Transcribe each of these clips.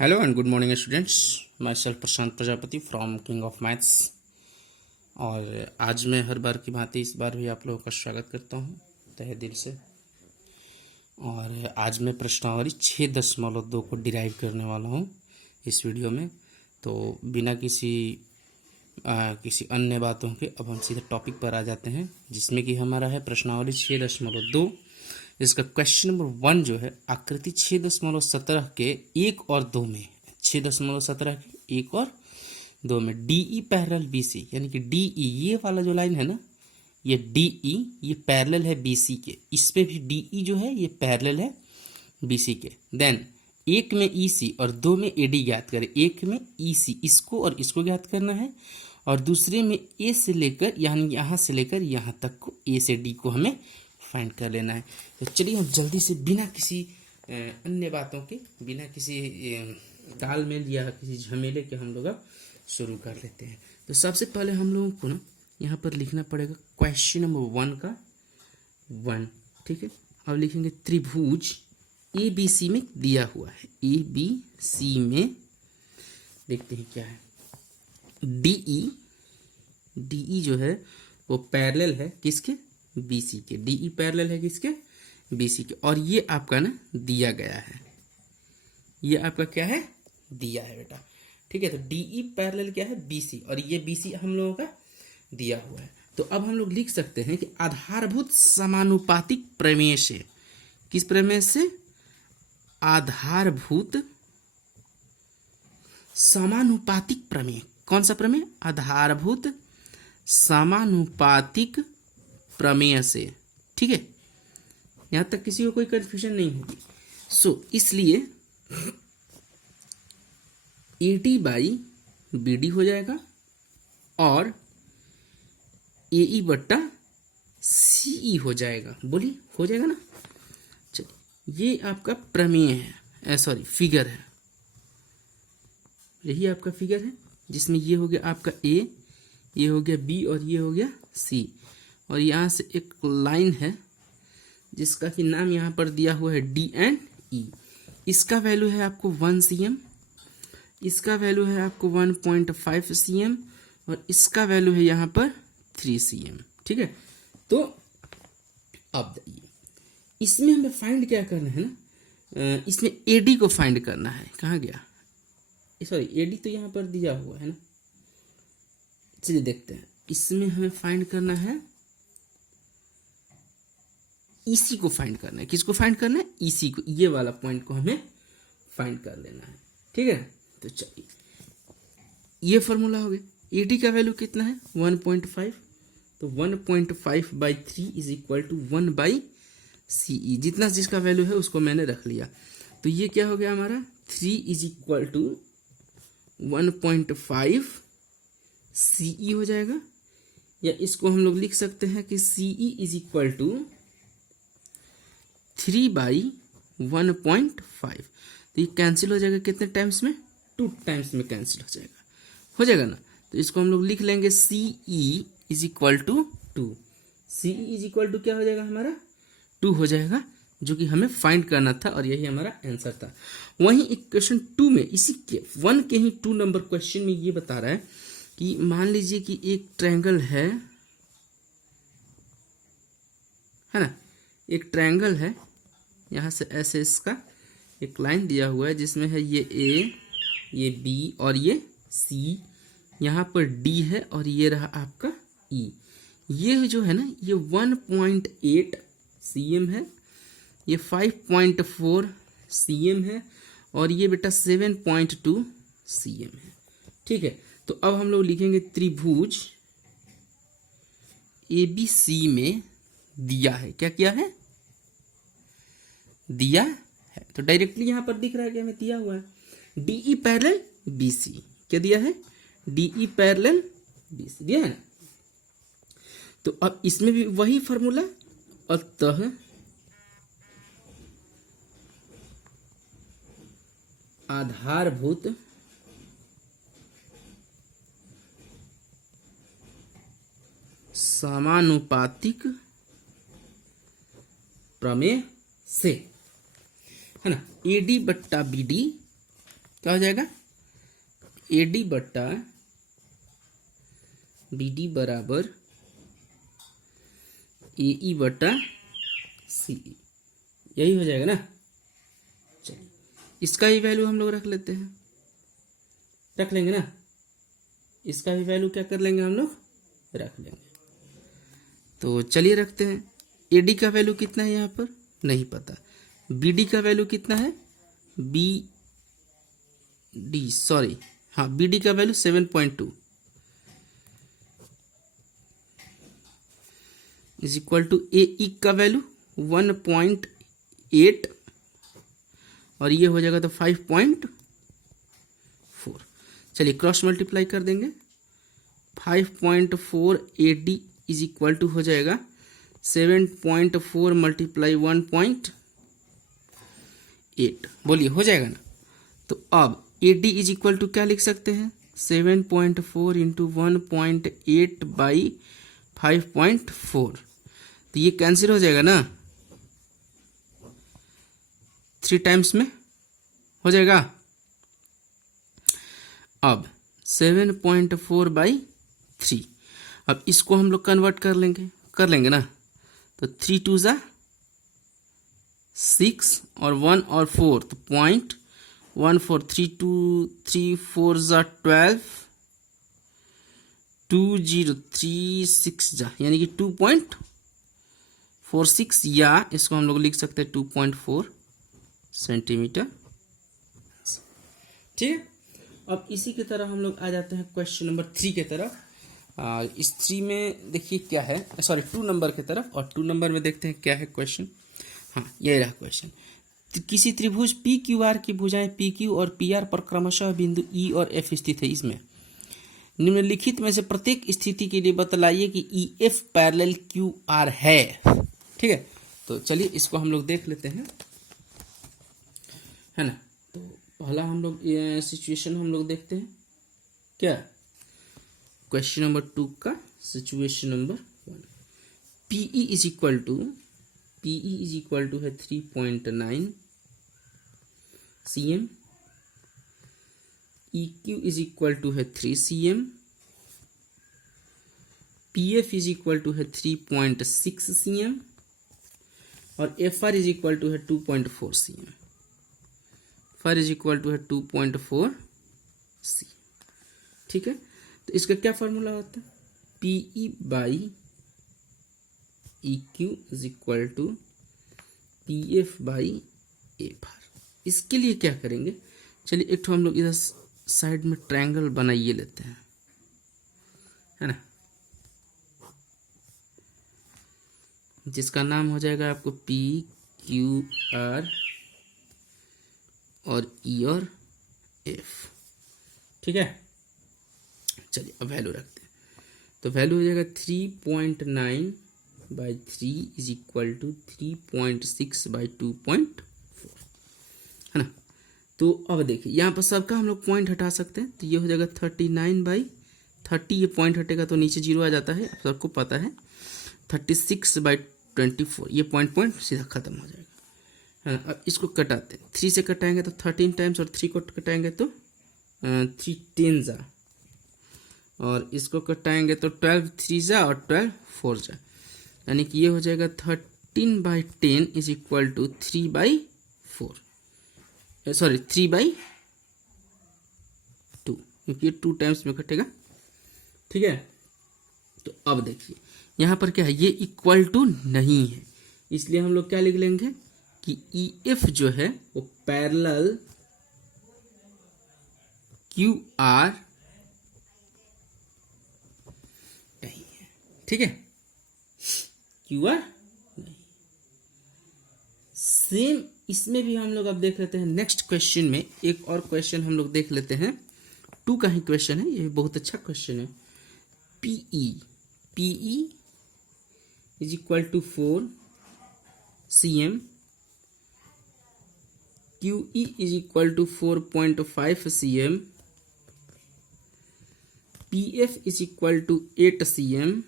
Hello and good morning students. My self Prashant Prajapati from king of maths. और आज मैं हर बार की भांति इस बार भी आप लोगों का स्वागत करता हूं तहे दिल से। और आज मैं प्रश्नावली 6.2 को डिराइव करने वाला हूं इस वीडियो में। तो बिना किसी अन्य बातों के अब हम सीधे टॉपिक पर आ जाते हैं, जिसमें कि हमारा है प्रश्नावली 6.2। इसका क्वेश्चन नंबर 1 जो है आकृति 6.17 के 1 और 2 में, 6.17 के 1 और 2 में DE पैरेलल BC, यानी कि DE ये वाला जो लाइन है ना, ये DE ये पैरेलल है BC के। इस पे भी DE जो है ये पैरेलल है BC के। देन एक में EC और 2 में AD ज्ञात करें। एक में EC इसको और इसको ज्ञात करना है, और दूसरे में A से लेकर यानी यहाँ से लेकर यहाँ तक को A से D को हमें फाइंड कर लेना है। तो चलिए हम जल्दी से बिना किसी अन्य बातों के, बिना किसी तालमेल या किसी झमेले के हम लोग अब शुरू कर लेते हैं। तो सबसे पहले हम लोगों को ना यहाँ पर लिखना पड़ेगा क्वेश्चन नंबर 1 का 1, ठीक है। अब लिखेंगे त्रिभुज ABC में दिया हुआ है। ABC में देखते हैं क्या है। DE जो है वो पैरेलल है किसके? BC के। DE पैरेलल है किसके? BC के। और ये आपका ना दिया गया है, ये आपका क्या है? दिया है बेटा, ठीक है। तो DE पैरेलल क्या है? BC, और ये BC हम लोगों का दिया हुआ है। तो अब हम लोग लिख सकते हैं कि आधारभूत समानुपातिक प्रमेय से, किस प्रमेय से? आधारभूत समानुपातिक प्रमेय। कौन सा प्रमेय? आधारभूत समानुपातिक प्रमेय से, ठीक है। यहां तक किसी को कोई कंफ्यूजन नहीं होगी। इसलिए AD बाई BD हो जाएगा और AE बट्टा CE हो जाएगा। बोलिए हो जाएगा ना? चलिए ये आपका प्रमेय है, सॉरी फिगर है। यही आपका फिगर है जिसमें ये हो गया आपका A, ये हो गया B और ये हो गया C। और यहाँ से एक लाइन है जिसका कि नाम यहाँ पर दिया हुआ है D एंड E। इसका वैल्यू है आपको 1 cm, इसका वैल्यू है आपको 1.5 cm, और इसका वैल्यू है यहाँ पर 3 cm, ठीक है। तो अब इसमें हमें फाइंड क्या करना है ना, इसमें AD को फाइंड करना है। कहाँ गया? सॉरी AD तो यहाँ पर दिया हुआ है ना। चलिए देखते हैं, इसमें हमें फाइंड करना है EC को फाइंड करना है। किसको फाइंड करना है? EC को। ये वाला पॉइंट को हमें फाइंड कर लेना है, ठीक है। तो चलिए ये फॉर्मूला हो गया। AD का वैल्यू कितना है? 1.5। तो 1.5 by 3 is equal to 1 by CE। जितना जिसका वैल्यू है उसको मैंने रख लिया। तो ये क्या हो गया हमारा? 3 इज इक्वल टू 1.5 CE हो जाएगा। या इसको हम लोग लिख सकते हैं कि CE is equal to 3 by 1.5। तो ये कैंसिल हो जाएगा कितने टाइम्स में? 2 टाइम्स में कैंसिल हो जाएगा ना। तो इसको हम लोग लिख लेंगे CE is equal to 2। CE is equal to क्या हो जाएगा हमारा? 2 हो जाएगा, जो कि हमें फाइंड करना था, और यही हमारा आंसर था। वहीं इक्वेशन 2 में, इसी के 1 के ही 2 नंबर क्वेश्चन में ये बता रहा है कि मान लीजिए कि एक ट्रायंगल है ना, एक ट्रायंगल है। यहाँ से ऐसे इसका एक लाइन दिया हुआ है जिसमें है ये A, ये B और ये C। यहाँ पर D है और ये रहा आपका E। ये जो है ना ये 1.8 cm है, ये 5.4 cm है, और ये बेटा 7.2 cm है, ठीक है। तो अब हम लोग लिखेंगे त्रिभुज ABC में दिया है। क्या किया है? दिया है। तो डायरेक्टली यहां पर दिख रहा है कि हमें दिया हुआ है DE पैरेलल BC। क्या दिया है? DE पैरेलल BC दिया है ना। तो अब इसमें भी वही फॉर्मूला, अतः आधारभूत समानुपातिक प्रमेय से, है ना, AD बट्टा BD क्या हो जाएगा, AD बट्टा BD बराबर AE बट्टा CE, यही हो जाएगा ना। चलिए इसका ही वैल्यू हम लोग रख लेते हैं, रख लेंगे ना, इसका भी वैल्यू क्या कर लेंगे हम लोग, रख लेंगे। तो चलिए रखते हैं। AD का वैल्यू कितना है यहाँ पर नहीं पता, BD का वैल्यू कितना है, BD का value 7.2 is equal to AE का वैल्यू 1.8 और ये हो जाएगा तो 5.4। चलिए क्रॉस मल्टीप्लाई कर देंगे, 5.4 AD इज इक्वल टू हो जाएगा 7.4 मल्टीप्लाई 1.8, बोलिए हो जाएगा ना। तो अब AD इज इक्वल टू क्या लिख सकते हैं, 7.4 इंटू 1.8 बाई 5.4, तो ये कैंसिल हो जाएगा ना, 3 टाइम्स में हो जाएगा। अब 7.4 बाई 3, अब इसको हम लोग कन्वर्ट कर लेंगे ना, तो 3 2 ज़ा 6 और 1 और 4 तो 0.14, 3 2 3 4 ज़ा 12, 2036 जा यानी कि 2.46, या इसको हम लोग लिख सकते हैं 2.4 सेंटीमीटर। ठीक है, अब इसी की तरह हम लोग आ जाते हैं क्वेश्चन नंबर 3 के तरफ। इस 3 में देखिए क्या है, सॉरी 2 नंबर की तरफ, और 2 नंबर में देखते हैं क्या है क्वेश्चन। हाँ ये रहा क्वेश्चन, किसी त्रिभुज PQR की भुजाएं PQ और PR पर क्रमशः बिंदु E और F स्थित है, इसमें निम्नलिखित में से प्रत्येक स्थिति के लिए बतलाइए कि EF पैरेलल QR है। ठीक है, तो चलिए इसको हम लोग देख लेते हैं, है ना। तो पहला हम लोग सिचुएशन हम लोग देखते हैं, क्या क्वेश्चन नंबर 2 का situation number 1, PE is equal to है 3.9 cm, EQ is equal to है 3 cm, PF is equal to है 3.6 cm और FR इज इक्वल टू है 2.4 cm, FR is equal to है 2.4 cm। ठीक है, तो इसका क्या फॉर्मूला होता है, PE by EQ is equal to PF by FR। इसके लिए क्या करेंगे, चलिए एक तो हम लोग इधर साइड में ट्रायंगल बनाइए लेते हैं, है ना, जिसका नाम हो जाएगा आपको PQR और E और F। ठीक है, चलिए अब वैल्यू रखते हैं, तो वैल्यू हो जाएगा 3.9 by 3 is equal to 3.6 by 2.4, है ना। तो अब देखिए यहाँ पर सबका हम लोग पॉइंट हटा सकते हैं, तो ये हो जाएगा 39 बाई 30, ये पॉइंट हटेगा तो नीचे 0 आ जाता है, सबको पता है। 36 बाई 24, ये पॉइंट सीधा खत्म हो जाएगा, है ना। अब इसको कटाते हैं, 3 से कटाएंगे तो 13 टाइम्स और 3 को कटाएंगे तो 3 10 जा, और इसको कटाएंगे तो 12 3 जा और 12 4 जा, यानी कि ये हो जाएगा 13 by 10 is equal to 3 by 4, sorry 3 by 2, क्योंकि ये 2 टाइम्स में कटेगा। ठीक है, तो अब देखिए यहाँ पर क्या है, ये इक्वल टू नहीं है, इसलिए हम लोग क्या लिख लेंगे कि EF जो है वो पैरेलल QR नहीं है। ठीक है, QR नहीं, सेम इसमें भी हम लोग अब देख लेते हैं नेक्स्ट क्वेश्चन में। एक और क्वेश्चन हम लोग देख लेते हैं, 2 का ही क्वेश्चन है, ये बहुत अच्छा क्वेश्चन है। PE is equal to 4 cm, QE is equal to 4.5 cm, PF is equal to 8 cm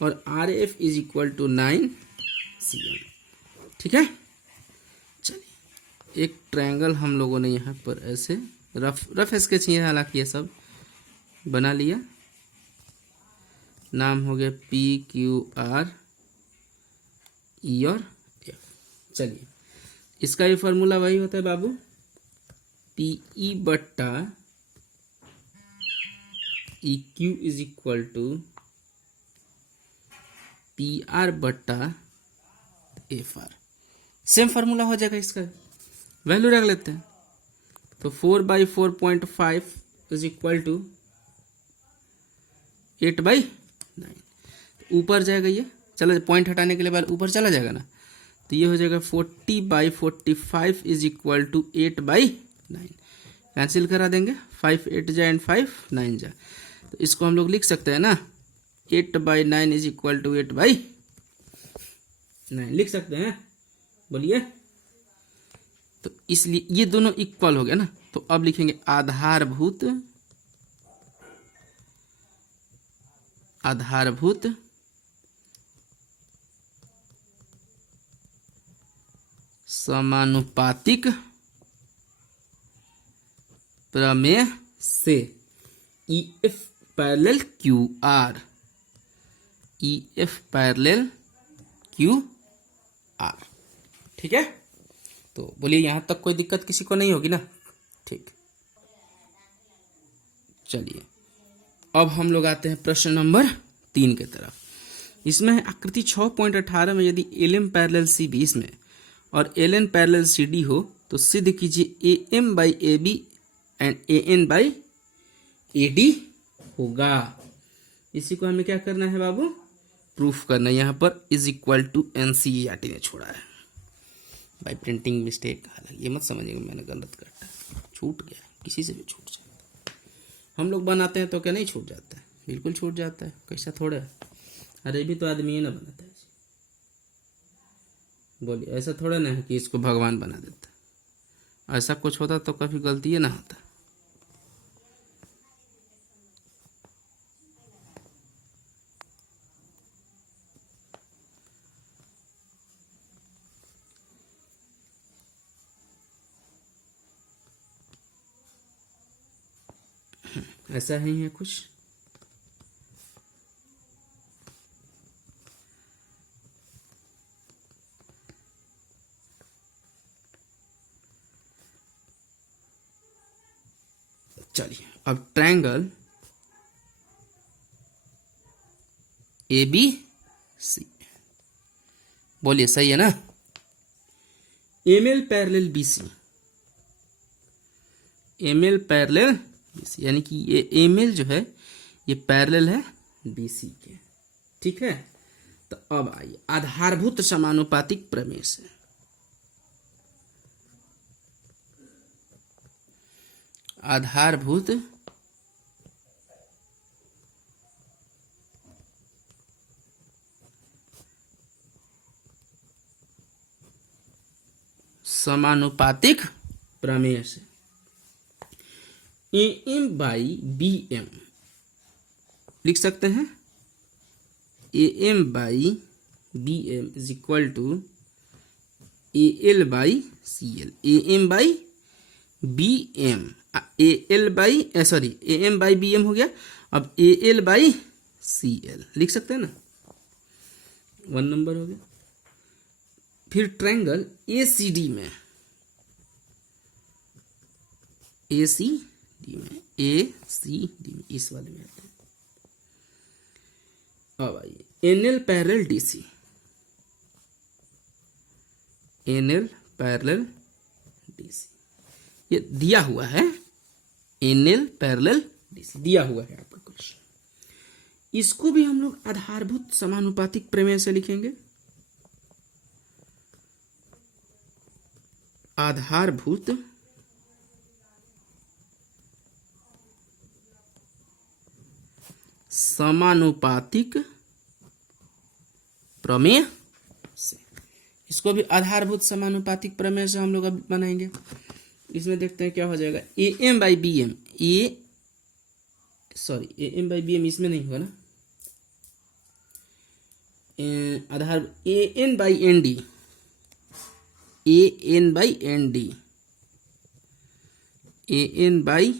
और RF is equal to 9 cm। ठीक है, चलिए एक ट्रायंगल हम लोगों ने यहाँ पर ऐसे रफ स्केच ही है, हालांकि ये सब बना लिया। नाम हो गया PQR E और F। चलिए, इसका ये फॉर्मूला वही होता है बाबू, PE बट्टा EQ is equal to PR बट्टा FR। सेम फार्मूला हो जाएगा, इसका वैल्यू रख लेते हैं। तो 4/4.5 इज इक्वल टू 8/9। ऊपर जाएगा, ये चला पॉइंट हटाने के लिए बाद ऊपर चला जाएगा ना, तो ये हो जाएगा 40/45 इज इक्वल टू 8/9। कैंसिल करा देंगे, 5 8 जा एंड 5 9 जा, तो इसको हम लोग लिख सकते हैं ना 8/9 इज इक्वल टू 8/9 लिख सकते हैं, बोलिए। तो इसलिए ये दोनों इक्वल हो गया ना, तो अब लिखेंगे आधारभूत समानुपातिक प्रमेय से EF parallel QR, EF parallel QR। ठीक है, तो बोलिए यहां तक कोई दिक्कत किसी को नहीं होगी ना? ठीक, चलिए अब हम लोग आते हैं प्रश्न नंबर 3 के तरफ। इसमें है आकृति 6.18 में यदि LM पैरेलल CB इसमें और LN पैरेलल CD हो तो सिद्ध कीजिए AM/AB एंड AN/AD होगा। इसी को हमें क्या करना है बाबू? प्रूफ करना है। यहाँ पर इज इक्वल टू NCERT ने छोड़ा है बाई प्रिंटिंग मिस्टेक। हालांकि ये मत समझिएगा मैंने गलत करता, छूट गया, किसी से भी छूट जाता है। हम लोग बनाते हैं तो क्या नहीं छूट जाता है? बिल्कुल छूट जाता है, कैसा थोड़ा है। अरे भी तो आदमी ये ना बनाता है, बोलिए ऐसा थोड़ा ना है कि इसको भगवान बना देता है। ऐसा कुछ होता तो कभी गलती ये ना होता। ऐसा ही है कुछ। चलिए अब ट्रायंगल ABC, बोलिए सही है ना? ML parallel BC, ML parallel BC, यानी कि ये ML जो है ये पैरेलल है BC के। ठीक है, तो अब आइए आधारभूत समानुपातिक प्रमेय से। आधारभूत समानुपातिक प्रमेय से AM/BM लिख सकते हैं। AM/BM is equal to AL/CL। AM/BM AM/BM हो गया। अब AL/CL लिख सकते हैं ना, 1 नंबर हो गया। फिर ट्रायंगल ACD में, ACD में इस वाले में आते हैं। अब आइए NL parallel DC, NL parallel DC ये दिया हुआ है। NL पैरेलल DC दिया हुआ है आपका क्वेश्चन। इसको भी हम लोग आधारभूत समानुपातिक प्रमेय से लिखेंगे। आधारभूत समानुपातिक प्रमेय से, इसको भी आधारभूत समानुपातिक प्रमेय से हम लोग अब बनाएंगे। इसमें देखते हैं क्या हो जाएगा। AM/BM AM/BM इसमें नहीं होगा ना, आधार AN/ND A N by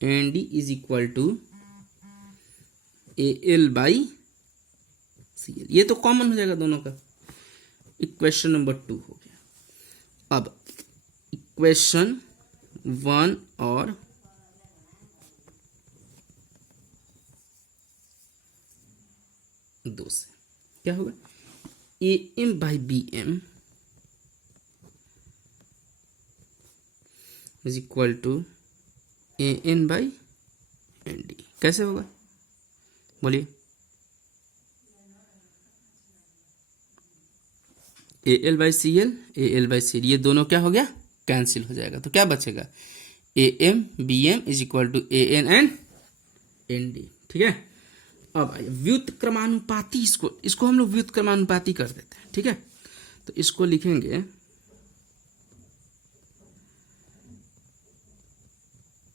N D is equal to A L by C L. ये तो कॉमन हो जाएगा दोनों का। इक्वेशन नंबर 2 हो गया। अब इक्वेशन 1 और 2 से क्या होगा, A M by B M is equal to A N by N D. कैसे होगा बोलिए। A L by C L, A L by C L, ये दोनों क्या हो गया, कैंसिल हो जाएगा। तो क्या बचेगा, A M B M is equal to A N and N D. ठीक है। अब आइए व्युत्क्रमानुपाती, इसको हम लोग व्युत्क्रमानुपाती कर देते हैं। ठीक है, तो इसको लिखेंगे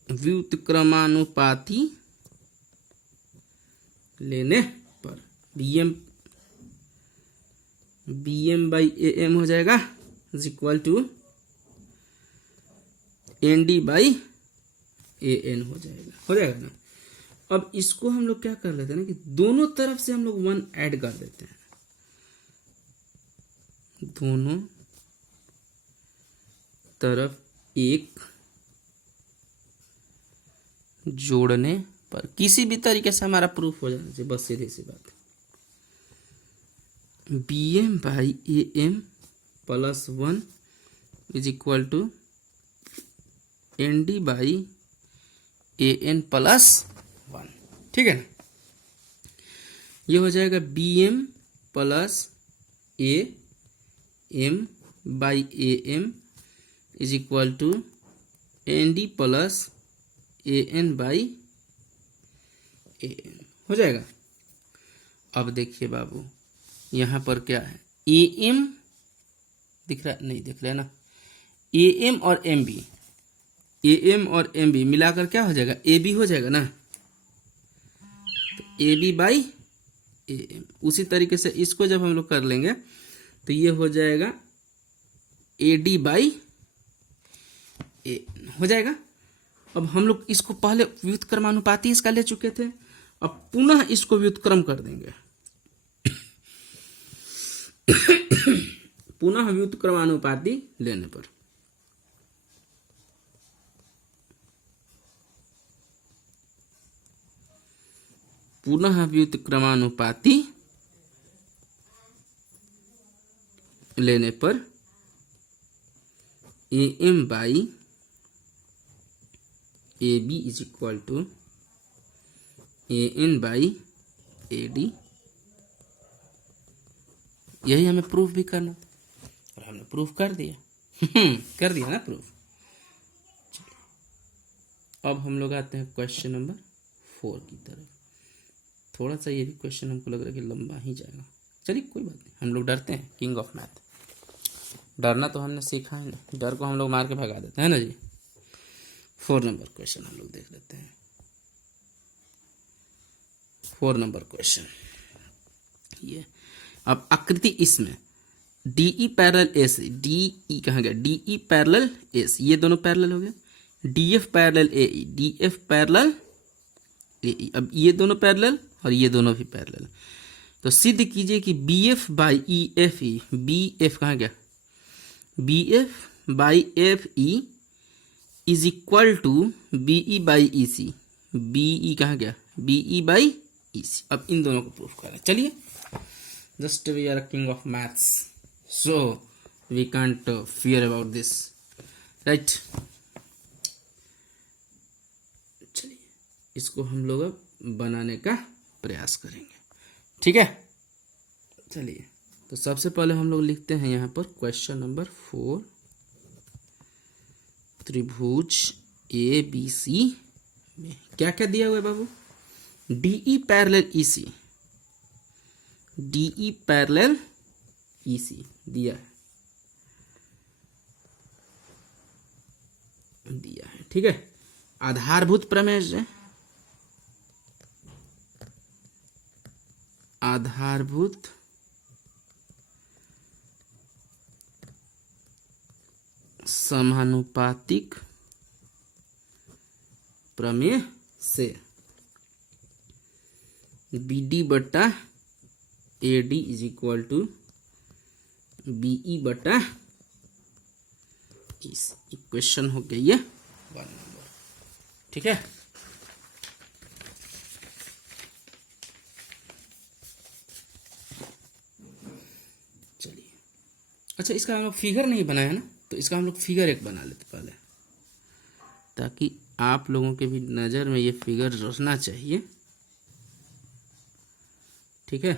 व्युत्क्रमानुपाती लेने पर B M by A M हो जाएगा is equal to N D by A N हो जाएगा ना। अब इसको हम लोग क्या कर लेते हैं ना कि दोनों तरफ से हम लोग 1 ऐड कर देते हैं, दोनों तरफ 1 जोड़ने पर किसी भी तरीके से हमारा प्रूफ हो जाना चाहिए, बस सीधी सी बात। B M by A M plus 1 is equal to N D by A N plus 1। ठीक है ना, ये हो जाएगा B M plus A M by A M is equal to N D plus A N by A N हो जाएगा। अब देखिए बाबू, यहां पर क्या है, ए एम दिख रहा नहीं, दिख रहा है ना, ए एम और एम बी, ए एम और एम बी मिलाकर क्या हो जाएगा, ए बी हो जाएगा ना। तो A B by A M, उसी तरीके से इसको जब हम लोग कर लेंगे तो ये हो जाएगा ए डी बाई ए हो जाएगा। अब हम लोग इसको पहले व्युत्क्रमानुपाती इसका ले चुके थे, अब पुनः इसको व्युत्क्रम कर देंगे। पुनः व्युत्क्रमानुपाती लेने पर पुनः व्युत्क्रमानुपाती लेने पर A M by A B is equal to A N by A D. यही हमें प्रूफ भी करना था और हमने प्रूफ कर दिया। कर दिया ना प्रूफ। अब हम लोग आते हैं क्वेश्चन नंबर 4 की तरफ। थोड़ा सा ये भी क्वेश्चन हमको लग रहा है कि लंबा ही जाएगा, चलिए कोई बात नहीं, हम लोग डरते हैं, किंग ऑफ मैथ। डरना तो हमने सीखा है ना, डर को हम लोग मार के भगा देते हैं ना जी। 4 नंबर क्वेश्चन हम लोग देख लेते हैं। 4 नंबर क्वेश्चन ये, अब आकृति इसमें DE पैरेलल AC, DE कहाँ गया, DE पैरेलल AC, ये दोनों पैरेलल हो गया। DF parallel AE, DF parallel AE, अब ये दोनों पैरेलल और ये दोनों भी पैरेलल। तो सिद्ध कीजिए कि BF बाई EFE, BF कहाँ गया, BF by FE is equal to BE by EC, BE कहाँ गया, BE बाई EC। अब इन दोनों को प्रूफ करें, चलिए। Just we are king of maths, so we can't fear about this, right. चलिए इसको हम लोग अब बनाने का प्रयास करेंगे, ठीक है। चलिए तो सबसे पहले हम लोग लिखते हैं यहाँ पर क्वेश्चन नंबर 4। त्रिभुज ABC में क्या क्या दिया हुआ है बाबू, DE parallel EC, DE parallel EC दिया है, ठीक है। आधारभूत प्रमेय है, आधारभूत समानुपातिक प्रमेय से BD बटा AD is equal to BE बटा इस इक्वेशन हो गई है 1 नंबर। ठीक है, चलिए। अच्छा, इसका हम लोग फिगर नहीं बनाया ना, तो इसका हम लोग फिगर एक बना लेते पहले, ताकि आप लोगों के भी नज़र में ये फिगर रहना चाहिए। ठीक है,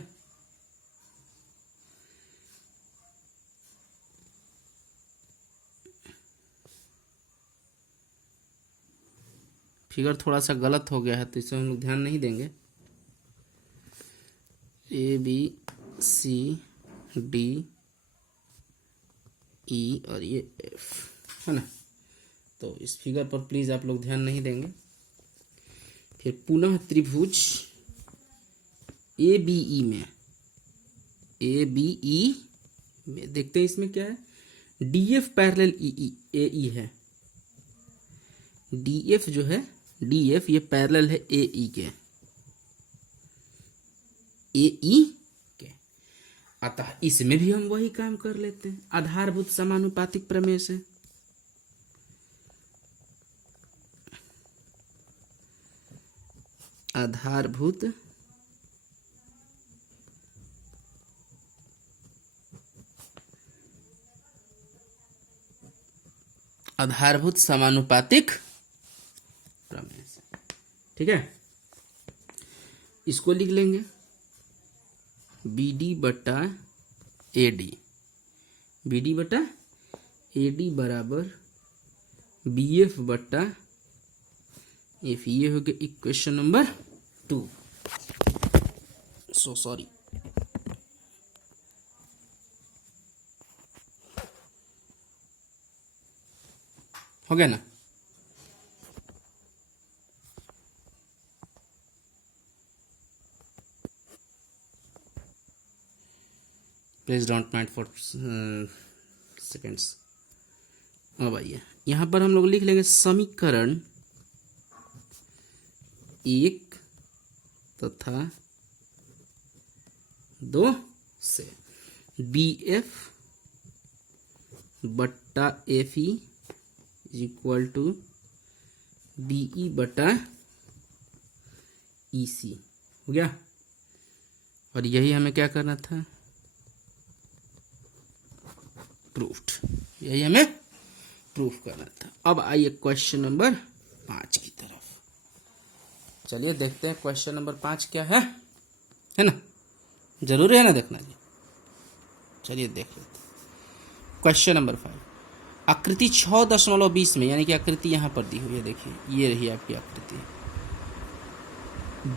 फिगर थोड़ा सा गलत हो गया है, तो इसे हम लोग ध्यान नहीं देंगे। ABCD E और ये F है ना, तो इस फिगर पर प्लीज आप लोग ध्यान नहीं देंगे। फिर पुनः त्रिभुज ABE में देखते हैं इसमें क्या है। DF पैरेलल AE है। DF जो है, DF ये पैरेलल है AE के, AE के। अतः इसमें भी हम वही काम कर लेते हैं आधारभूत समानुपातिक प्रमेय से। आधारभूत समानुपातिक प्रमेय से। ठीक है, इसको लिख लेंगे BD बटा AD, BD बटा AD बराबर BF बटा F। ये हो गया इक्वेशन नंबर 2। सॉरी, हो गया ना। Please don't mind for seconds. अब आइए, यहाँ पर हम लोग लिख लेंगे समीकरण 1 तथा 2 से BF बट्टा FE इक्वल टू BE बटा EC हो गया। और यही हमें क्या करना था, प्रूफ्ड, यही हमें प्रूफ करना था। अब आइए क्वेश्चन नंबर 5 की तरफ। चलिए देखते हैं क्वेश्चन नंबर 5 क्या है ना, जरूरी है ना देखना जी। चलिए देख लेते हैं क्वेश्चन नंबर 5। आकृति 6.20 में, यानी कि आकृति यहाँ पर दी हुई है, देखिए ये रही आपकी आकृति।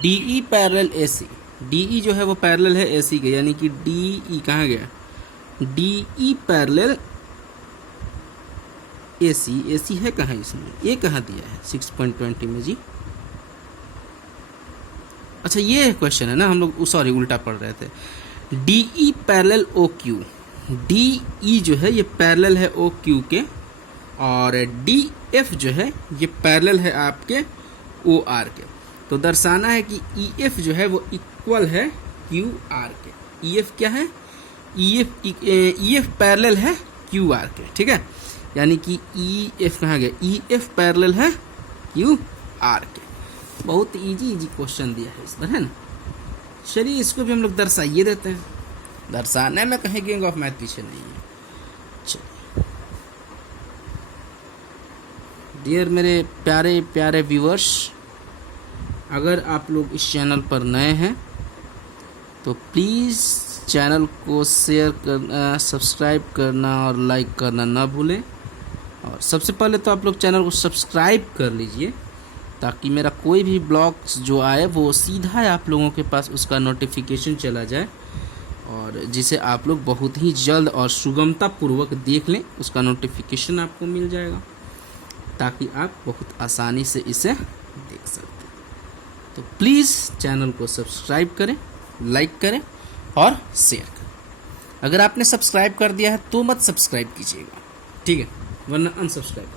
DE पैरेलल AC, DE जो है वो पैरेलल है AC के, यानी कि DE कहाँ गया, DE पैरेलल AC है कहाँ इसमें, ये कहाँ दिया है 6.20 में जी। अच्छा ये क्वेश्चन है ना, हम लोग सॉरी उल्टा पढ़ रहे थे। DE पैरेलल OQ, DE जो है ये पैरेलल है OQ के, और DF जो है ये पैरेलल है आपके OR के। तो दर्शाना है कि EF जो है वो इक्वल है QR के। EF क्या है, EF पैरेलल है QR के। ठीक है, यानी कि EF कहाँ गया, EF पैरेलल है QR के। बहुत इजी क्वेश्चन दिया है इस पर, है ना। चलिए इसको भी हम लोग दर्शाइए देते हैं, दर्शाने में कहीं किंग ऑफ मैथ पीछे नहीं है। चलिए डियर मेरे प्यारे प्यारे व्यूअर्स, अगर आप लोग इस चैनल पर नए हैं तो प्लीज़ चैनल को शेयर करना, सब्सक्राइब करना और लाइक करना ना भूलें। और सबसे पहले तो आप लोग चैनल को सब्सक्राइब कर लीजिए, ताकि मेरा कोई भी ब्लॉग्स जो आए वो सीधा आप लोगों के पास उसका नोटिफिकेशन चला जाए, और जिसे आप लोग बहुत ही जल्द और सुगमता पूर्वक देख लें, उसका नोटिफिकेशन आपको मिल जाएगा, ताकि आप बहुत आसानी से इसे देख सकते हैं। तो प्लीज़ चैनल को सब्सक्राइब करें, लाइक करें और शेयर करें। अगर आपने सब्सक्राइब कर दिया है तो मत सब्सक्राइब कीजिएगा, ठीक है, वरना अनसब्सक्राइब करो।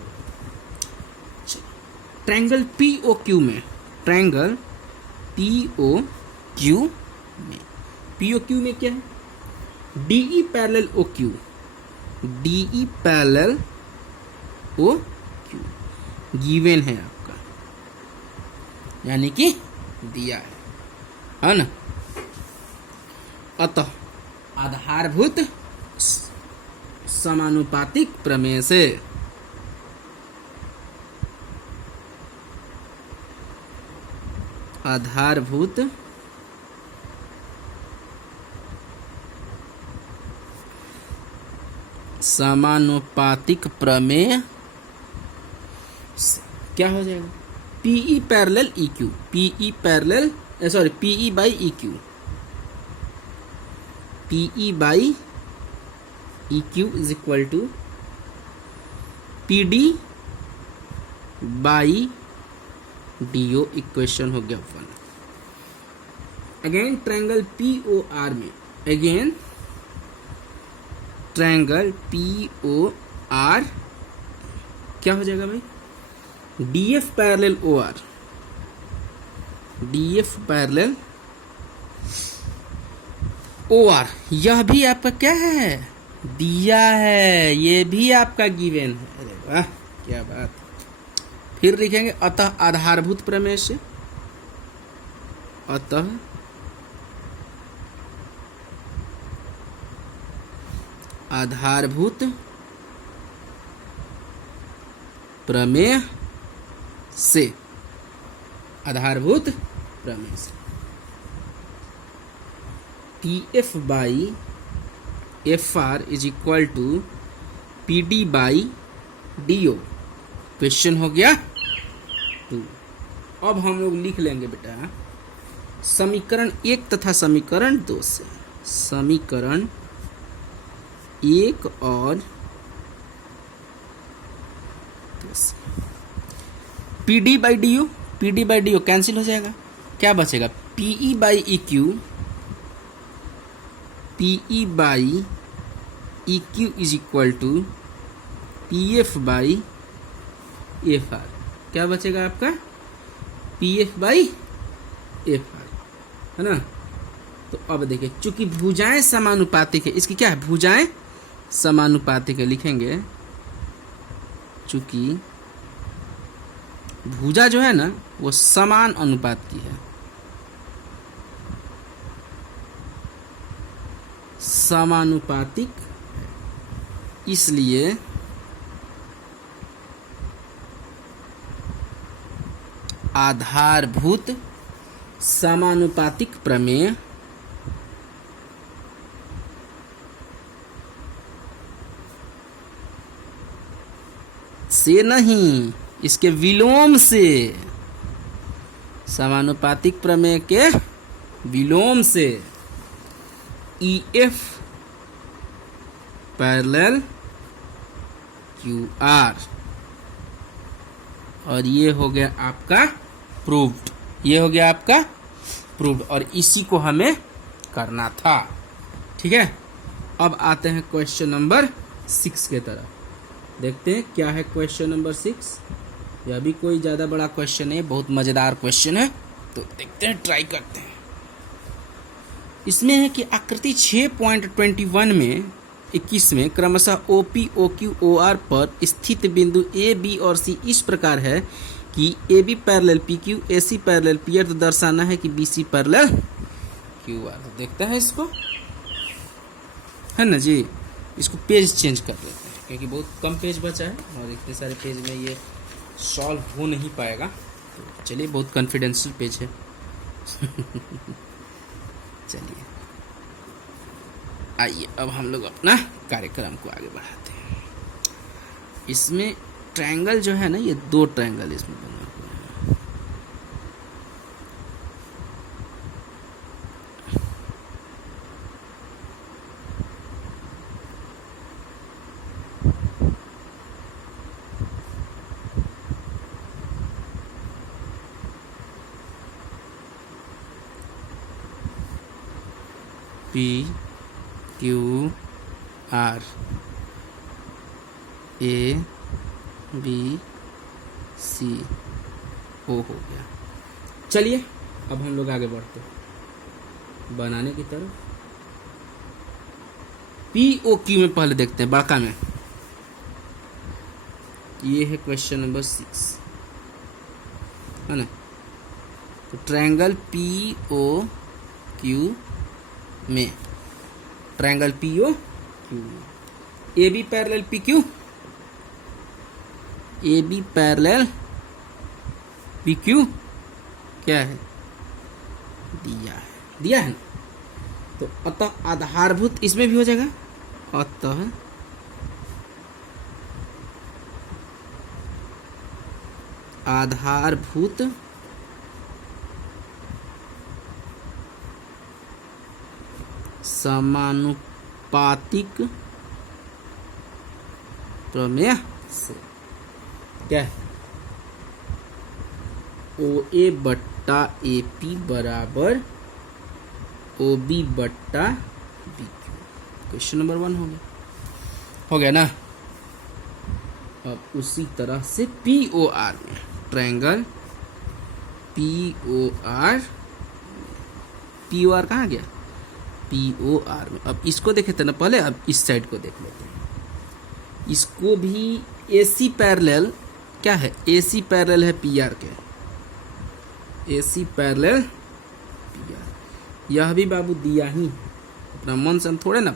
ट्रायंगल POQ में, ट्रायंगल POQ में, POQ में क्या है? DE parallel OQ, DE parallel OQ given है आपका, यानी कि दिया है ना। अतः आधारभूत समानुपातिक प्रमेय से आधारभूत समानुपातिक प्रमेय क्या हो जाएगा? PE parallel EQ, PE parallel PE by EQ, PE by EQ is equal to PD by DO, equation हो गया 1। अगेन ट्रायंगल POR में, अगेन ट्रायंगल POR क्या हो जाएगा भाई? DF parallel OR, DF parallel OR, यह भी आपका क्या है? दिया है, ये भी आपका गिवन है। अरे वाह क्या बात। फिर लिखेंगे अतः आधारभूत प्रमेय से, अतः आधारभूत प्रमेय से, आधारभूत प्रमेय से PF by FR is equal to PD by DO, question हो गया 2। अब हम लोग लिख लेंगे बेटा समीकरण 1 तथा समीकरण 2 से, समीकरण 1 और 2 से। PD by DO, PD by DO cancel हो जाएगा, क्या बचेगा? PE by EQ, PE by EQ is equal to PF by FR, क्या बचेगा आपका? PF बाई FR, है ना। तो अब देखिए चूंकि भुजाएं समानुपातिक है, इसकी क्या है? भुजाएं समानुपातिक है, लिखेंगे चूंकि भुजा जो है ना वो समान अनुपात की है, समानुपातिक, इसलिए आधारभूत समानुपातिक प्रमेय से नहीं, इसके विलोम से, समानुपातिक प्रमेय के विलोम से EF पैरेलल QR, और ये हो गया आपका प्रूव्ड, ये हो गया आपका प्रूव्ड, और इसी को हमें करना था। ठीक है, अब आते हैं क्वेश्चन नंबर 6 के तरफ। देखते हैं क्या है क्वेश्चन नंबर 6। यह भी कोई ज़्यादा बड़ा क्वेश्चन है, बहुत मज़ेदार क्वेश्चन है, तो देखते हैं, ट्राई करते हैं। इसमें है कि आकृति 6.21 में 21 में क्रमशः OP, OQ, OR पर स्थित बिंदु A, B और C इस प्रकार है कि AB parallel PQ, AC parallel PR, तो दर्शाना है कि BC पैरेलल QR। तो देखते हैं इसको, है ना जी। इसको पेज चेंज कर देते हैं क्योंकि बहुत कम पेज बचा है और इतने सारे पेज में ये सॉल्व हो नहीं पाएगा। तो चलिए, बहुत कॉन्फिडेंशियल पेज है। चलिए आइए अब हम लोग अपना कार्यक्रम को आगे बढ़ाते हैं। इसमें ट्रायंगल जो है ना, ये 2 ट्रायंगल इसमें बना हुआ है। PQR, A, B, C ओ हो गया। चलिए अब हम लोग आगे बढ़ते हैं बनाने की तरफ। POQ में पहले देखते हैं, बड़का में। ये है क्वेश्चन नंबर 6, है ना। तो ट्रायंगल POQ में, ट्रायंगल POQ में AB parallel PQ, AB parallel PQ क्या है, दिया है ना। तो अतः आधारभूत इसमें भी हो जाएगा, अतः आधारभूत समानुपातिक प्रमेय से क्या है, OA बट्टा AP बराबर OB बट्टा BQ। क्वेश्चन नंबर 1 हो गया ना। अब उसी तरह से POR में, ट्रायंगल POR कहाँ गया, POR में। अब इसको देखे थे ना पहले, अब इस साइड को देख लेते हैं। इसको भी AC पैरेलल क्या है, AC पैरेलल है PR के, AC पैरेलल PR। यह भी बाबू दिया ही, अपना मन से हम थोड़े ना,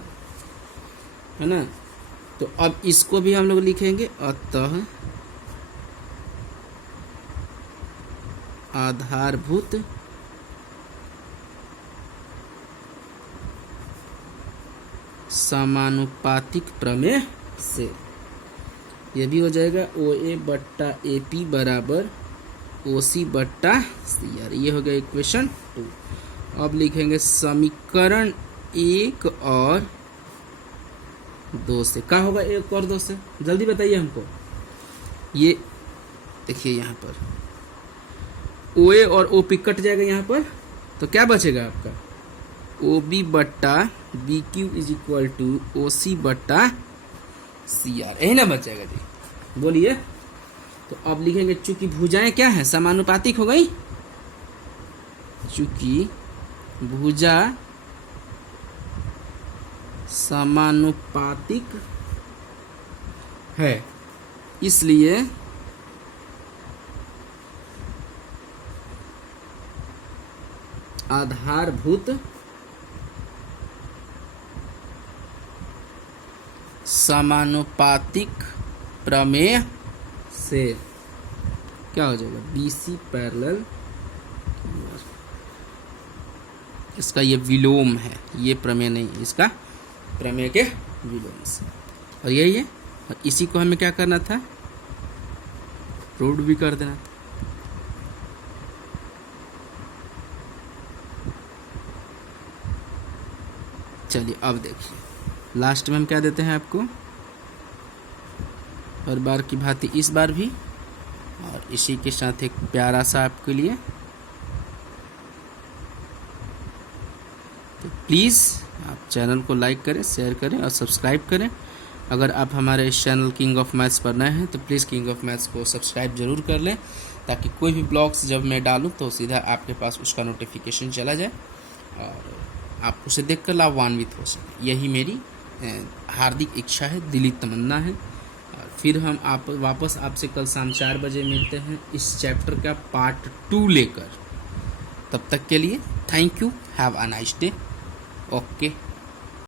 है ना। तो अब इसको भी हम लोग लिखेंगे, अतः आधारभूत समानुपातिक प्रमेय से। यह भी हो जाएगा OA बट्टा AP बराबर OC बट्टा CR। ये हो गया इक्वेशन 2। अब लिखेंगे समीकरण 1 और 2 से। क्या होगा 1 और 2 से, जल्दी बताइए हमको। ये देखिए यहाँ पर OA और OP कट जाएगा यहाँ पर, तो क्या बचेगा आपका, OB बट्टा BQ is equal to OC बट्टा CR, यही ना बचेगा जी, बोलिए। तो अब लिखेंगे चूंकि भुजाएं क्या है, समानुपातिक हो गई, चूंकि भुजा समानुपातिक है, इसलिए आधारभूत समानुपातिक प्रमेय से क्या हो जाएगा, BC पैरेलल, इसका ये विलोम है, ये प्रमेय नहीं, इसका प्रमेय के विलोम से। और यही है, और इसी को हमें क्या करना था, प्रूव भी कर देना था। चलिए अब देखिए, लास्ट में हम क्या देते हैं आपको, हर बार की भांति इस बार भी, और इसी के साथ एक प्यारा सा आपके लिए। तो प्लीज़ आप चैनल को लाइक करें, शेयर करें और सब्सक्राइब करें। अगर आप हमारे इस चैनल किंग ऑफ मैथ्स पर नए हैं तो प्लीज़ किंग ऑफ मैथ्स को सब्सक्राइब जरूर कर लें, ताकि कोई भी ब्लॉग्स जब मैं डालूं तो सीधा आपके पास उसका नोटिफिकेशन चला जाए और आप उसे देखकर लाभान्वित हो सकें। यही मेरी हार्दिक इच्छा है, दिली तमन्ना है। और फिर हम वापस आपसे कल शाम 4 बजे मिलते हैं इस चैप्टर का पार्ट 2 लेकर। तब तक के लिए thank you, have a nice day, okay.